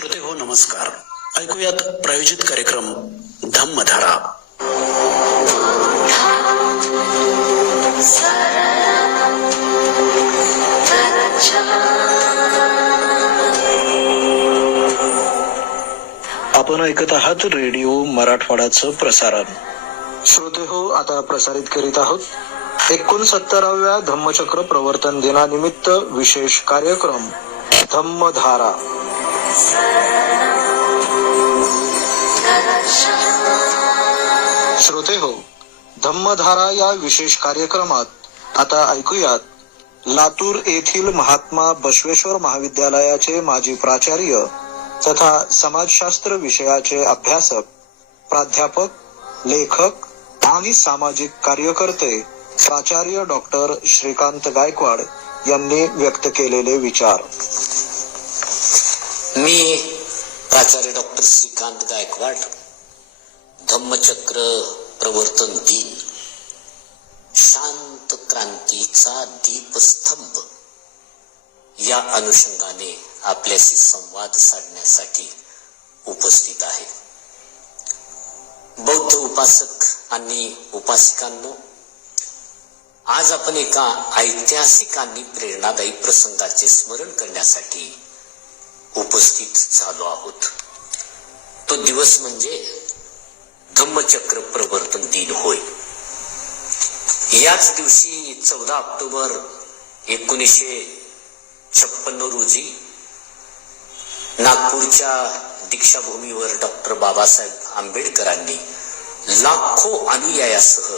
श्रोते हो नमस्कार. ऐकूयात प्रायोजित कार्यक्रम धम्मधारा. आपण ऐकत आहात रेडिओ मराठवाड्याचं प्रसारण. श्रोते हो, आता प्रसारित करीत आहोत 69व्या धम्मचक्र प्रवर्तन दिनानिमित्त विशेष कार्यक्रम धम्मधारा. श्रोते हो, धम्मधारा या विशेष कार्यक्रमात आता ऐकूयात लातूर येथील महात्मा बसवेश्वर महाविद्यालयाचे माजी प्राचार्य तथा समाजशास्त्र विषयाचे अभ्यासक, प्राध्यापक, लेखक आणि सामाजिक कार्यकर्ते प्राचार्य डॉक्टर श्रीकांत गायकवाड यांनी व्यक्त केलेले विचार. मी प्राचार्य डॉक्टर श्रीकांत गायकवाड, धम्मचक्र प्रवर्तन दिन, शांत क्रांतीचा दीपस्तंभ या अनुषंगाने आपल्याशी संवाद साधण्यासाठी उपस्थित आहे. बौद्ध उपासक आणि उपासिकांनो, आज आपण एका ऐतिहासिक आणि प्रेरणादायी प्रसंगाचे स्मरण करण्यासाठी उपस्थित झालो आहोत. तो दिवस म्हणजे धम्मचक्र प्रवर्तन दिन होय. याच दिवशी 14 ऑक्टोबर 1956 रोजी नागपूरच्या दीक्षाभूमीवर डॉक्टर बाबासाहेब आंबेडकरांनी लाखो अनुयायासह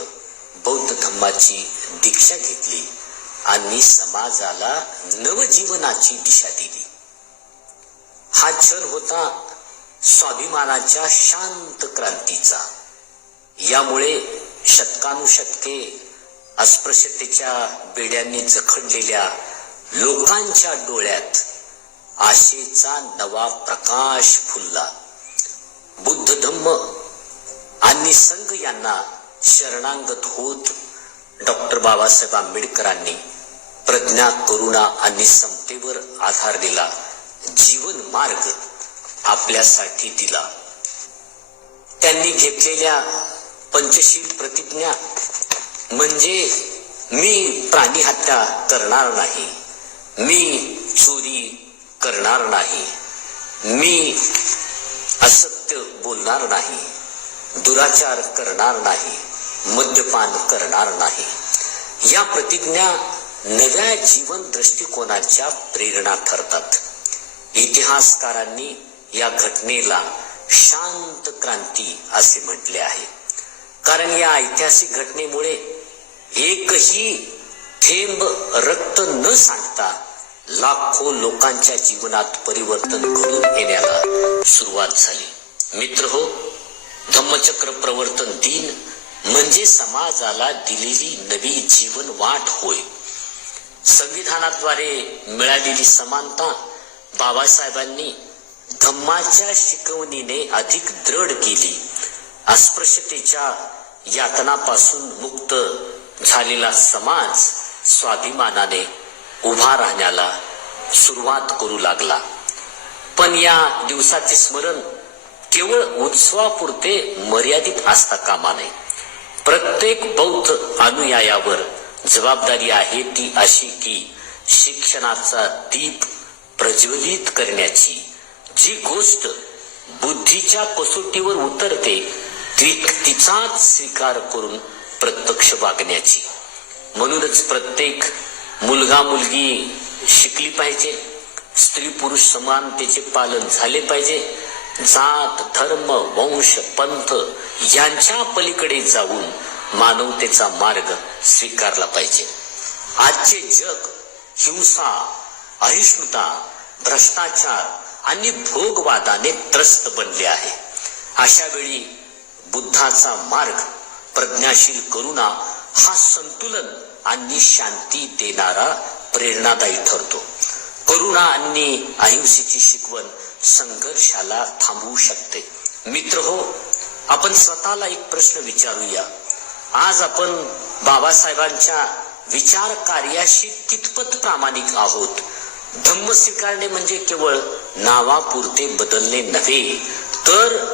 बौद्ध धम्माची दीक्षा घेतली आणि समाजाला नवजीवनाची दिशा दिली. हा क्षण होता स्वाभिमानाच्या शांत क्रांतीचा. यामुळे शतकानुशतके अस्पृश्यतेच्या बेड्यांनी जखडलेल्या लोकांच्या डोळ्यात आशेचा नवा प्रकाश फुलला. बुद्ध धम्म आणि संघ यांना शरणागत होत डॉक्टर बाबासाहेब आंबेडकरांनी प्रज्ञा, करुणा आणि समतेवर आधारलेला जीवन मार्ग आपल्यासाठी दिला. त्यांनी घेतलेल्या पंचशील प्रतिज्ञा म्हणजे मी प्राणी हत्या करणार नाही, मी चोरी करणार नाही, मी असत्य बोलणार नाही, दुराचार करणार नाही, मद्यपान करणार नाही, या प्रतिज्ञा नव्या जीवन दृष्टिकोनाच्या प्रेरणा ठरतात. इतिहासकारांनी या घटनेला शांत क्रांती असे म्हटले आहे, कारण या ऐतिहासिक घटनेमुळे एकही थेंब रक्त न सांडता लाखो लोकांच्या जीवनात परिवर्तन घडून येण्याला सुरुवात झाली. मित्र हो, धम्मचक्र प्रवर्तन दिन म्हणजे समाजाला दिलेली नवी जीवन वाट होय. संविधानाद्वारे मिळालेली समानता बाबासाहेबांनी धम्माच्या शिकवणीने अधिक दृढ केली. अस्पृश्यतेच्या यातनापासून मुक्त झालेला समाज स्वाभिमानाने उभा राहण्याला सुरुवात करू लागला. पण या दिवसाचे स्मरण केवळ उत्सवापुरते मर्यादित असता कामा नये. प्रत्येक बौद्ध अनुयायावर जबाबदारी आहे ती अशी की शिक्षणाचा दीप प्रज्वलित करण्याची. जी गोष्ट बुद्धीच्या कसोटीवर उतरते तिचाच स्वीकार करून प्रत्यक्ष वागण्याची. म्हणूनच प्रत्येक मुलगा मुलगी शिकली पाहिजे. स्त्री पुरुष समानतेचे पालन झाले पाहिजे. जात, धर्म, वंश, पंथ यांच्या पलीकडे जाऊन मानवतेचा मार्ग स्वीकारला पाहिजे. आजचे जग हिंसा, अहिष्णुता, भ्रष्टाचार आणि भोगवादाने त्रस्त बनले आहे. अशा वेळी बुद्धाचा मार्ग, प्रज्ञाशील करुणा हा संतुलन आणि शांती देणारा प्रेरणादायी ठरतो. करुणा आणि अहिंसेची शिकवण संघर्षाला थांबवू शकते. मित्र हो, आपण स्वतःला एक प्रश्न विचारूया. आज आपण बाबासाहेबांच्या विचार कार्याशी कितपत प्रामाणिक आहोत धम्म स्वीकारणे म्हणजे केवळ नावापुरते बदलणे नव्हे, तर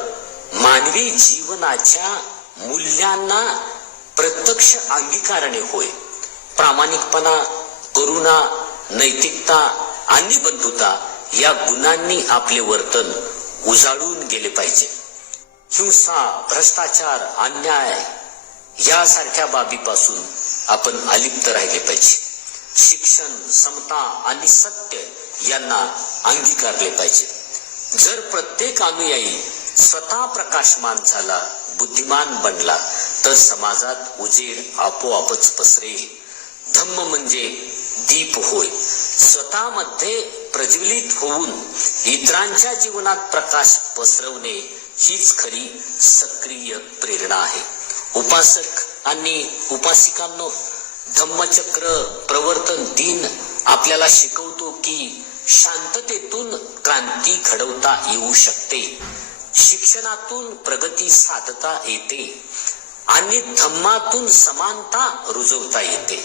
मानवी जीवनाच्या मूल्यांना प्रत्यक्ष अंगीकारणे होय. प्रामाणिकपणा, करुणा, नैतिकता आणि बंधुता या गुणांनी आपले वर्तन उजाळून गेले पाहिजे. हिंसा, भ्रष्टाचार, अन्याय यासारख्या बाबीपासून आपण अलिप्त राहिले पाहिजे. शिक्षण, समता आणि सत्य यांना अंगीकारले पाहिजे. जर प्रत्येक अनुयायी स्वतः प्रकाशमान झाला, बुद्धिमान बनला, तर समाजात उजेड आपोआपच पसरेल. धम्म म्हणजे दीप होय. स्वतःमध्ये प्रज्वलित होऊन इतरांच्या जीवनात प्रकाश पसरवणे हीच खरी सक्रिय प्रेरणा आहे. उपासक आणि उपासिकांनो, धम्मचक्र प्रवर्तन दिन आपल्याला शिकवतो की शांततेतून क्रांती घडवता येऊ शकते, शिक्षणातून प्रगती साधता येते आणि धम्मातून समानता रुजवता येते.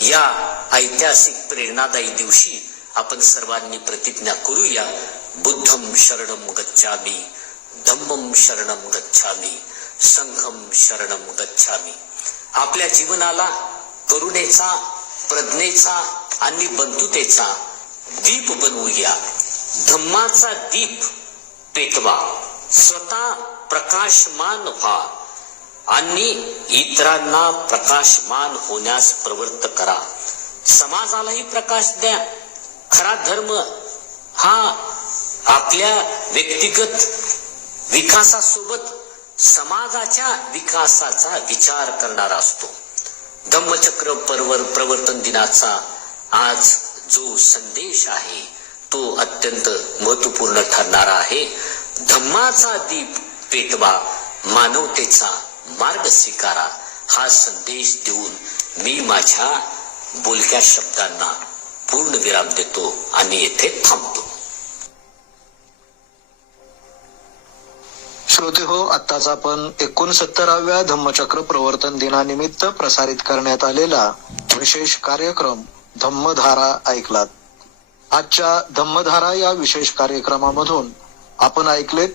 या ऐतिहासिक प्रेरणादायी दिवशी आपण सर्वांनी प्रतिज्ञा करूया, बुद्धं शरणं गच्छामि, धम्मं शरणं गच्छामि, संघं शरणं गच्छामि. आपल्या जीवनाला करुणेचा, प्रज्ञेचा आणि बंधुतेचा दीप बनवूया. धम्माचा दीप पेटवा, स्वतः प्रकाशमान व्हा आणि इतरांना प्रकाशमान होण्यास प्रवृत्त करा. समाजालाही प्रकाश द्या. खरा धर्म हा आपल्या व्यक्तिगत विकासासोबत समाजाच्या विकासाचा विचार करणारा असतो. धम्मचक्र प्रवर्तन दिनाचा आज जो संदेश आहे तो अत्यंत महत्वपूर्ण ठरणारा आहे. धम्माचा दीप पेटवा, मानवतेचा मार्ग स्वीकारा, हा संदेश देऊन मी माझ्या बोलक्या शब्दांना पूर्ण विराम देतो आणि येथे थांबतो. श्रोते हो, आत्ताच आपण 69व्या धम्मचक्र प्रवर्तन दिनानिमित्त प्रसारित करण्यात आलेला विशेष कार्यक्रम धम्मधारा ऐकलात. आजच्या धम्मधारा या विशेष कार्यक्रमामधून आपण ऐकलेत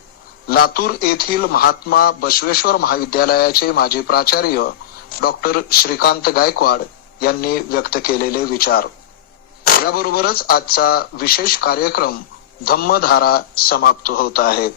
लातूर येथील महात्मा बसवेश्वर महाविद्यालयाचे माजी प्राचार्य डॉक्टर श्रीकांत गायकवाड यांनी व्यक्त केलेले विचार. याबरोबरच आजचा विशेष कार्यक्रम धम्मधारा समाप्त होत आहे.